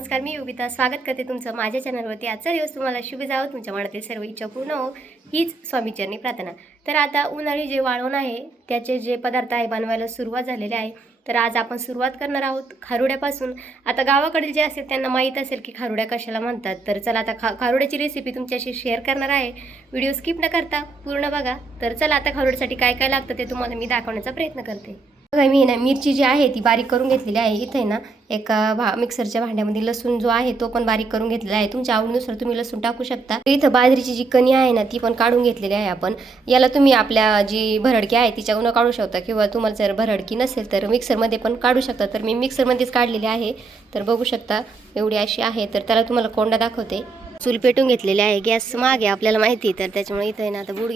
नमस्कार, मी योगिता स्वागत करते तुमचं माझ्या चॅनलवरती। आजचा दिवस तुम्हाला शुभ जावो, तुमच्या मनातील सर्व इच्छा पूर्ण हो हीच स्वामीचरणी प्रार्थना। तर आता उन्हाळी जे वाळवण आहे त्याचे जे पदार्थ आहे बनवायला सुरुवात झालेली आहे। तर आज आपण सुरुवात करणार आहोत खारुड्यापासून। आता गावाकडे जे असेल त्यांना माहीत असेल की खारुड्या कशाला म्हणतात। तर चला आता खारुड्याची रेसिपी तुमच्याशी शेअर करणार आहे। व्हिडिओ स्किप न करता पूर्ण बघा। तर चला आता खारुड्यासाठी काय काय लागतं ते तुम्हाला मी दाखवण्याचा प्रयत्न करते। बघा, मी ना मिरची जी आहे ती बारीक करून घेतलेली आहे। इथे ना एका मिक्सरच्या भांड्यामध्ये लसूण जो आहे तो पण बारीक करून घेतलेला आहे। तुमच्या आवडीनुसार तुम्ही लसूण टाकू शकता। इथं बाजरीची जी कणी आहे ना ती पण काढून घेतलेली आहे आपण। याला तुम्ही आपल्या जी भरडकी आहे तिच्यावरून काढू शकता, किंवा तुम्हाला जर भरडकी नसेल तर मिक्सरमध्ये पण काढू शकता। तर मी मिक्सरमध्येच काढलेली आहे। तर बघू शकता एवढी अशी आहे। तर त्याला तुम्हाला कोंडा दाखवते। चूल पेटून घेतलेली आहे, गॅस मागे आपल्याला माहिती, तर त्याच्यामुळे इथं ना आता बूड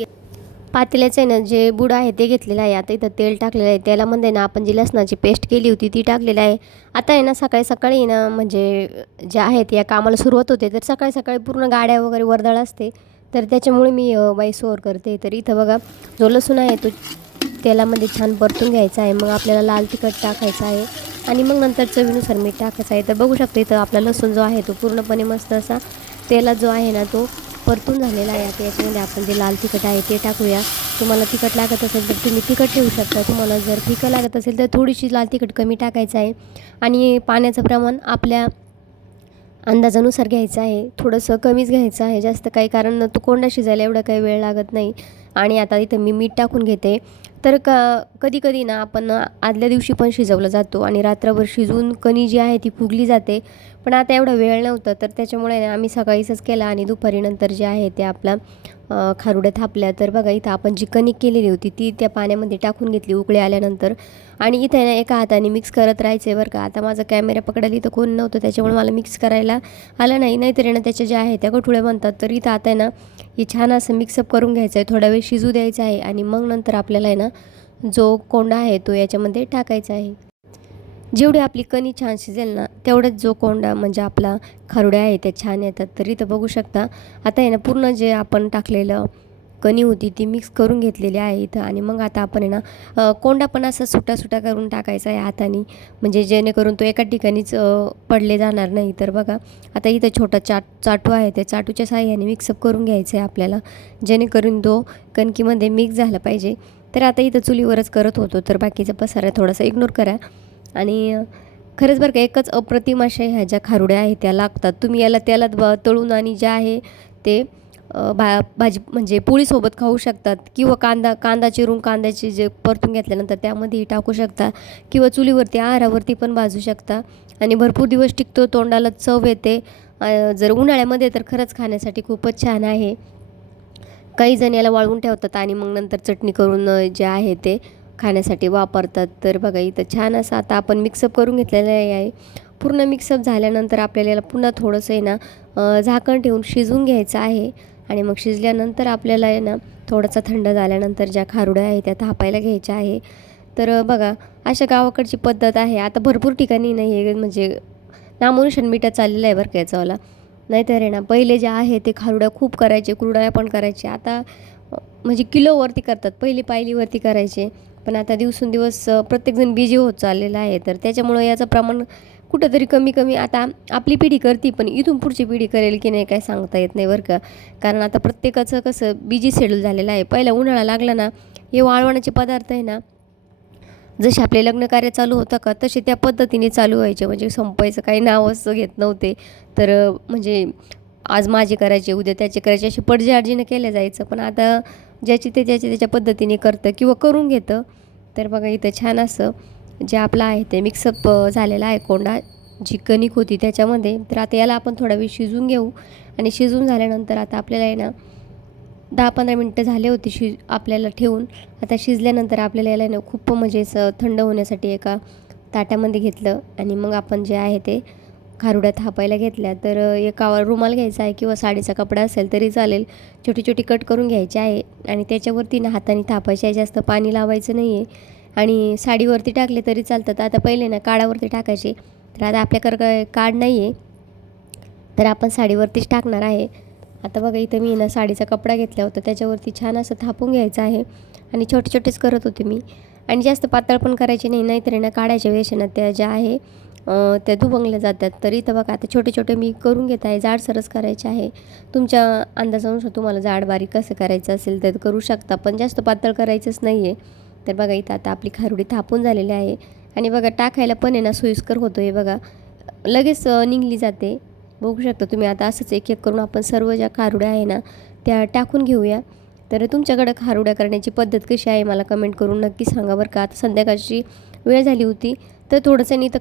पातेल्याचं आहे ना जे बूड आहे ते घेतलेलं आहे। आता इथं तेल टाकलेलं आहे। तेलामध्ये ना आपण जी लसणाची पेस्ट केली होती ती टाकलेली आहे। आता आहे ना सकाळी सकाळी ना म्हणजे जे आहेत या कामाला सुरुवात होते, तर सकाळी सकाळी पूर्ण गाड्या वगैरे वर्दळ असते, तर त्याच्यामुळे मी बाईसवर करते। तर इथं बघा जो लसूण आहे तो तेलामध्ये छान परतून घ्यायचा आहे। मग आपल्याला लाल तिखट टाकायचं आहे आणि मग नंतर चवीनुसार मीठ टाकायचं आहे। तर बघू शकता इथं आपला लसूण जो आहे तो पूर्णपणे मस्त असा तेलात जो आहे ना तो परतून झालेला आहे। आता याच्यामध्ये आपण जे लाल तिखट आहे ते टाकूया। तुम्हाला तिखट लागत असेल तर तुम्ही तिखट ठेवू शकता। तुम्हाला जर फिकं लागत असेल तर थोडीशी लाल तिखट कमी टाकायचं आहे आणि पाण्याचं प्रमाण आपल्या अंदाजानुसार घ्यायचं आहे। थोडंसं कमीच घ्यायचं आहे, जास्त काही, कारण तो कोंडा शिजायला एवढा काही वेळ लागत नाही। आणि आता इथं मी मीठ टाकून घेते। तर कधी कधी ना आपण आदल्या दिवशी पण शिजवलं जातो आणि रात्रभर शिजवून कणी जी आहे ती फुगली जाते, पण आता एवढा वेळ नव्हता तर त्याच्यामुळे ना आम्ही सकाळीच केला आणि दुपारी नंतर जे आहे ते आपला खारुड्या थापल्या। तर बघा इथं आपण जी कणिक केलेली होती ती त्या पाण्यामध्ये टाकून घेतली उकळी आल्यानंतर, आणि इथे ना एका हाताने मिक्स करत राहायचं आहे बरं का। आता माझा कॅमेरा पकडायला इथं कोण नव्हतं त्याच्यामुळे मला मिक्स करायला आलं नाही, नाहीतर ना त्याच्या ज्या आहे त्या गठुळ्या बनतात। तर इथं आता आहे ना हे छान असं मिक्सअप करून घ्यायचं आहे, थोडा वेळ शिजू द्यायचं आहे आणि मग नंतर आपल्याला आहे ना जो कोंडा आहे तो याच्यामध्ये टाकायचा आहे। जेवढी आपली कणी छान शिजेल ना तेवढंच जो कोंडा म्हणजे आपला खारुड्या आहे त्या छान येतात। तर इथं बघू शकता आता आहे ना पूर्ण जे आपण टाकलेलं कणी होती ती मिक्स करून घेतलेली आहे इथं, आणि मग आता आपण आहे ना कोंडा पण असा सुटा सुटा करून टाकायचा आहे हाताने, म्हणजे जेणेकरून तो एका ठिकाणीच पडले जाणार नाही। तर बघा आता इथं छोटा चाटू आहे, त्या चाटूच्या साहाय्याने मिक्सअप करून घ्यायचं आहे आपल्याला, जेणेकरून तो कणकीमध्ये मिक्स झाला पाहिजे। तर आता इथं चुलीवरच करत होतो, तर बाकीचा पसारा थोडासा इग्नोर करा। आणि खरंच बरं का एकच अप्रतिम अशा ह्या ज्या खारुड्या आहेत त्या लागतात। तुम्ही याला तेलात तळून आणि जे आहे ते भाजी म्हणजे पोळीसोबत खाऊ शकतात, किंवा कांदा चिरून कांद्याचे जे परतून घेतल्यानंतर त्यामध्येही टाकू शकता, किंवा चुलीवरती आहारावरती पण भाजू शकता आणि भरपूर दिवस टिकतो, तोंडाला चव येते। जर उन्हाळ्यामध्ये तर खरंच खाण्यासाठी खूपच छान आहे। काही जण याला वाळवून ठेवतात आणि मग नंतर चटणी करून जे आहे ते खाण्यासाठी वापरतात। तर बघा इथं छान असं आता आपण मिक्सअप करून घेतलेलं आहे। पूर्ण मिक्सअप झाल्यानंतर आपल्याला याला पुन्हा थोडंसं आहे ना झाकण ठेवून शिजवून घ्यायचं आहे, आणि मग शिजल्यानंतर आपल्याला आहे ना थोडासा थंड झाल्यानंतर ज्या खारुड्या आहे त्या थापायला घ्यायच्या आहे। तर बघा अशा गावाकडची पद्धत आहे। आता भरपूर ठिकाणी नाही हे म्हणजे नामोनिशाण मिठा चाललेलं आहे बरं का याचावाला, नाहीतर आहे ना पहिले जे आहे ते खारुड्या खूप करायचे, कुरडया पण करायचे। आता म्हणजे किलोवरती करतात, पहिली पायलीवरती करायचे, पण आता दिवसेंदिवस प्रत्येकजण बिझी होत चाललेला आहे। तर त्याच्यामुळं याचं प्रमाण कुठंतरी कमी कमी आता आपली पिढी करते, पण इथून पुढची पिढी करेल की नाही काय सांगता येत नाही बरं का। कारण आता प्रत्येकाचं कसं बिझी शेड्यूल झालेलं आहे। पहिला उन्हाळा लागला ना हे वाळवणाचे पदार्थ आहे ना जसे आपले लग्न कार्य चालू होतं का तसे त्या पद्धतीने चालू व्हायचे, म्हणजे संपायचं काही नावच घेत नव्हते। तर म्हणजे आज माझे करायचे उद्या त्याचे करायचे असे पडजीआडजीनं केलं जायचं, पण आता ज्याची त्याच्या पद्धतीने करतं किंवा करून घेतं। तर बघा इथं छान असं जे आपलं आहे ते मिक्सअप झालेलं आहे कोंडा, जी कणिक होती त्याच्यामध्ये। तर आता याला आपण थोडा वेळ शिजून घेऊ, आणि शिजून झाल्यानंतर आता आपल्याला आहे ना 10-15 मिनटं झाले होते आपल्याला ठेवून। आता शिजल्यानंतर आपल्याला याला ना खूप म्हणजे असं थंड होण्यासाठी एका ताटामध्ये घेतलं, आणि मग आपण जे आहे ते खारुड्या थापायला घेतल्या। तर एका रुमाल घ्यायचा आहे किंवा साडीचा कपडा असेल तरी चालेल, छोटी छोटी कट करून घ्यायची आहे आणि त्याच्यावरती ना हाताने थापायचे आहे, जास्त पाणी लावायचं नाही आहे। आणि साडीवरती टाकले तरी चालतात। आता पहिले ना काडावरती टाकायचे, तर आता आपल्याकडं काड नाही आहे तर आपण साडीवरतीच टाकणार आहे। आता बघा इथं मी ना साडीचा कपडा घेतला होता, त्याच्यावरती छान असं थापून घ्यायचं आहे, आणि छोटे छोटेच करत होते मी, आणि जास्त पातळ पण करायचे नाही, नाहीतर ना काढायच्या वेळेस ना त्या ज्या आहे त्या दुभंगल्या जातात. तर इथं बघा आता छोटे छोटे मी करून घेत आहे, जाडसरच करायचे आहे. तुमच्या अंदाजानुसार तुम्हाला जाड बारीक कसं करायचं असेल तर करू शकता, पण जास्त पातळ करायचंच नाही आहे. तर बघा इथं आता आपली खारुडी थापून झालेली आहे आणि बघा टाकायला पण आहे ना सोयीस्कर होतो आहे बघा, लगेच निघली जाते. बघू शकता तुम्ही. आता असंच एक एक करून आपण सर्व ज्या खारुड्या आहे ना त्या टाकून घेऊया. तर तुमच्याकडं खारुड्या करण्याची पद्धत कशी आहे मला कमेंट करून नक्की सांगा बरं का. आता संध्याकाळची वेळ झाली होती, तर थोडंसं इथं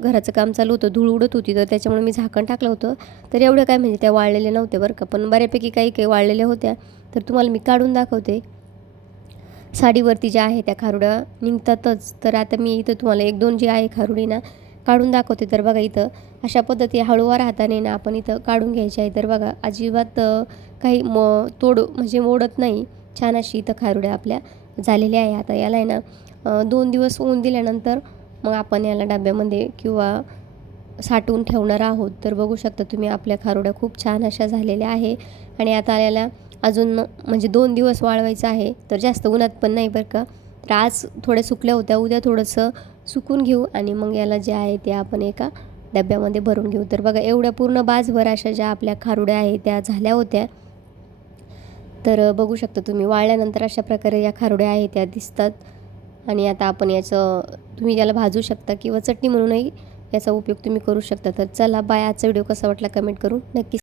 घराचं काम चालू होतं, धूळ उडत होती, तर त्याच्यामुळे मी झाकण टाकलं होतं. तर एवढं काय म्हणजे त्या वाळलेल्या नव्हत्या बरं का, पण बऱ्यापैकी काही काही वाळलेल्या होत्या. तर तुम्हाला मी काढून दाखवते. साडीवरती ज्या आहे त्या खारुड्या निघतातच. तर आता मी इथं तुम्हाला 1-2 जी आहे खारुडी ना काढून दाखवते. तर बघा इथं अशा पद्धती हळूवार हाताने ना आपण इथं काढून घ्यायची आहे. तर बघा अजिबात काही म्हणजे मोडत नाही. छान अशी इथं खारुड्या आपल्या झालेल्या आहे. आता याला आहे ना 2 दिवस ऊन दिल्यानंतर मग आपण याला डब्यामध्ये किंवा साठवून ठेवणार आहोत. तर बघू शकता तुम्ही आपल्या खारुड्या खूप छान अशा झालेल्या आहे आणि आता याला अजून म्हणजे 2 दिवस वाळवायचं आहे. तर जास्त उन्हात पण नाही बरं का. तर आज थोड्या सुकल्या होत्या, उद्या थोडंसं सुकून घेऊ आणि मग याला जे आहे ते आपण एका डब्यामध्ये भरून घेऊ. तर बघा एवढ्या पूर्ण बाजभर अशा ज्या आपल्या खारुड्या आहेत त्या झाल्या होत्या. तर बघू शकता तुम्ही वाळल्यानंतर अशा प्रकारे या खारुड्या आहेत त्या दिसतात. आणि आता आपण याचं तुम्ही याला भाजू शकता किंवा चटणी म्हणूनही याचा उपयोग तुम्ही करू शकता. तर चला बाय. आजचा व्हिडिओ कसा वाटला कमेंट करून नक्की